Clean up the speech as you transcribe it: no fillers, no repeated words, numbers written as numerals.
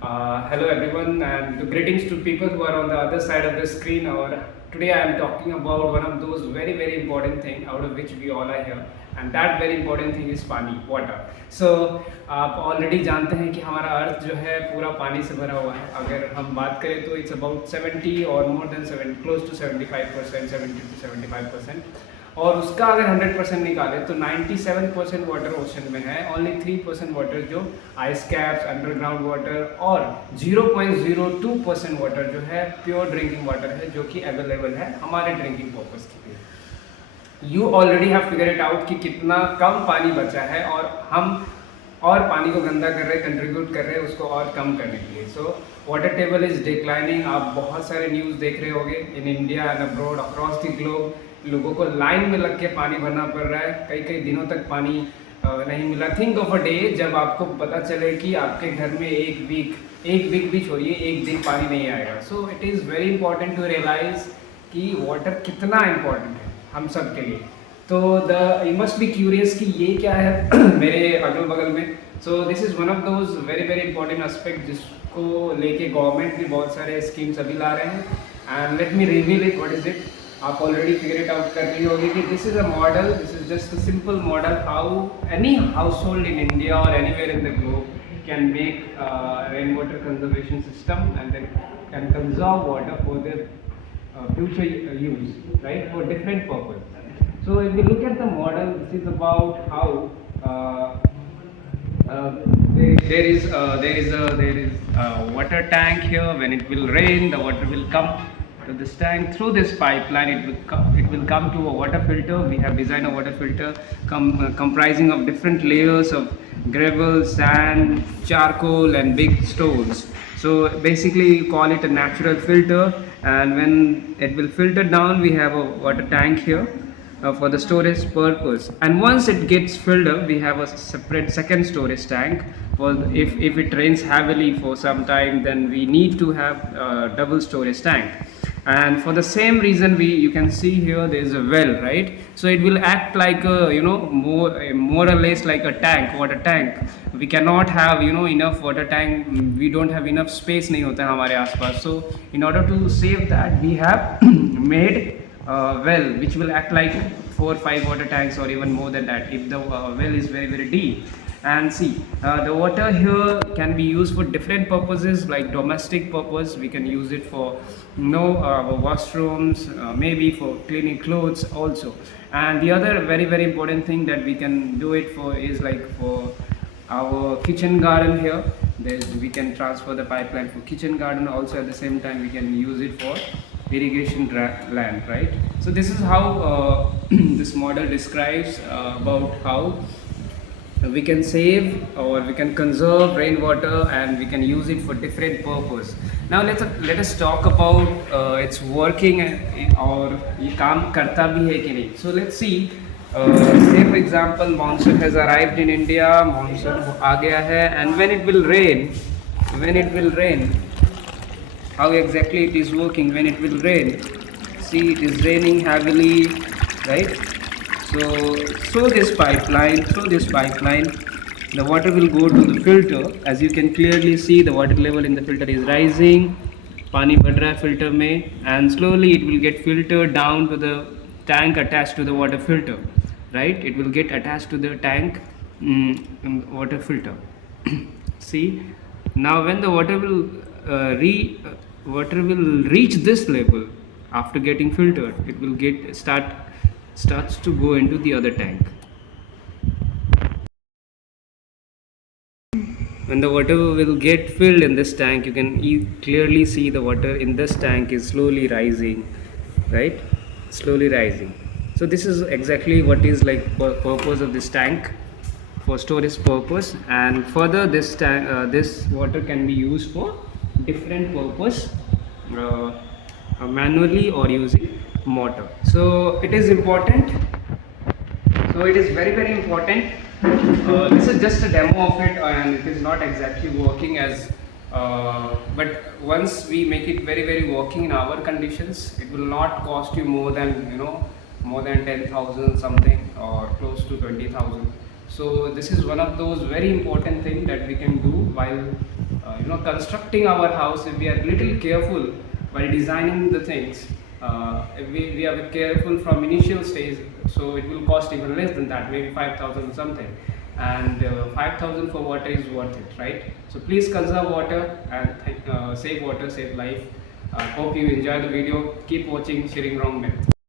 Hello everyone, and greetings to people who are on the other side of the screen. Or today I am talking about one of those very important thing out of which we all are here, and that very important thing is पानी, water. So आप already जानते हैं कि हमारा अर्थ जो है पूरा पानी से भरा हुआ है. अगर हम बात करें तो it's about 70 or more than 70, close to 75%, 70 to 75%. और उसका अगर 100% निकाले तो 97% वाटर ओशन में है, ओनली 3% वाटर जो आइस कैप्स, अंडरग्राउंड वाटर और 0.02% वाटर जो है प्योर ड्रिंकिंग वाटर है, जो कि अवेलेबल है हमारे ड्रिंकिंग पर्पज़ के लिए. You already have figure it out कि कितना कम पानी बचा है और हम और पानी को गंदा कर रहे हैं, कंट्रीब्यूट कर रहे हैं उसको और कम करने के लिए. So water table is declining. आप बहुत सारे न्यूज़ देख रहे होंगे in India and abroad across the globe. लोगों को लाइन में लग के पानी भरना पड़ रहा है, कई दिनों तक पानी नहीं मिला. थिंक ऑफ अ डे जब आपको पता चले कि आपके घर में एक वीक भी छोड़िए, एक दिन पानी नहीं आएगा. So it is very important to realise कि वाटर कितना इम्पॉर्टेंट है हम सब के लिए. तो यू मस्ट बी क्यूरियस कि ये क्या है मेरे अगल बगल में. So this is one of those very important aspect जिसको लेके गवर्नमेंट भी बहुत सारे स्कीम्स अभी ला रहे हैं. And let me reveal it. What is it? आप ऑलरेडी फिगर इट आउट कर रही होगी कि this is a model, this is just a simple model how any house hold in India और anywhere in the globe can make rain water conservation system and then can conserve water for their future use, right, for different purpose. So if we look at the model, this is about how there is a water tank here. When it will rain, the water will come to this tank through this pipeline. It will come to a water filter. We have designed a water filter comprising of different layers of gravel, sand, charcoal and big stones. So basically you call it a natural filter, and when it will filter down, we have a water tank here for the storage purpose. And once it gets filled up, we have a separate second storage tank for if it rains heavily for some time, then we need to have a double storage tank. And for the same reason, you can see here there is a well, right? So it will act like a, more or less like a tank, water tank. We cannot have enough water tank. We don't have enough space नहीं होता है हमारे आसपास. So in order to save that, we have made well which will act like 4 or 5 water tanks or even more than that if the well is very deep. And see, the water here can be used for different purposes, like domestic purpose. We can use it for washrooms, maybe for cleaning clothes also. And the other very important thing that we can do it for is like for our kitchen garden here. We can transfer the pipeline for kitchen garden also. At the same time, we can use it for irrigation land, right? So this is how this model describes about how we can save or we can conserve rainwater and we can use it for different purpose. Now let us talk about its working और ये काम करता भी है कि नहीं. So let's see. Say for example, monsoon has arrived in India. Monsoon आ गया है, and when it will rain, how exactly it is working when it will rain. See, it is raining heavily, right? So through this pipeline, the water will go to the filter. As you can clearly see, the water level in the filter is rising. पानी बढ़ रहा है filter में, and slowly it will get filtered down to the tank attached to the water filter, right? It will get attached to the tank water filter. See, now when the water will reach this level after getting filtered, it will starts to go into the other tank. When the water will get filled in this tank, you can clearly see the water in this tank is slowly rising, right? Slowly rising. So this is exactly what is like purpose of this tank, for storage purpose. And further, this water can be used for different purpose, manually or using motor. So it is important. So it is very important. This is just a demo of it, and it is not exactly working as but once we make it very working in our conditions, it will not cost you more than 10,000 something or close to 20,000. So this is one of those very important things that we can do while constructing our house, if we are little careful while designing the things, if we are careful from initial stage, so it will cost even less than that, maybe 5,000 or something. And 5,000 for water is worth it, right? So please conserve water and save water, save life. Hope you enjoy the video. Keep watching Sharing Wrong Myth.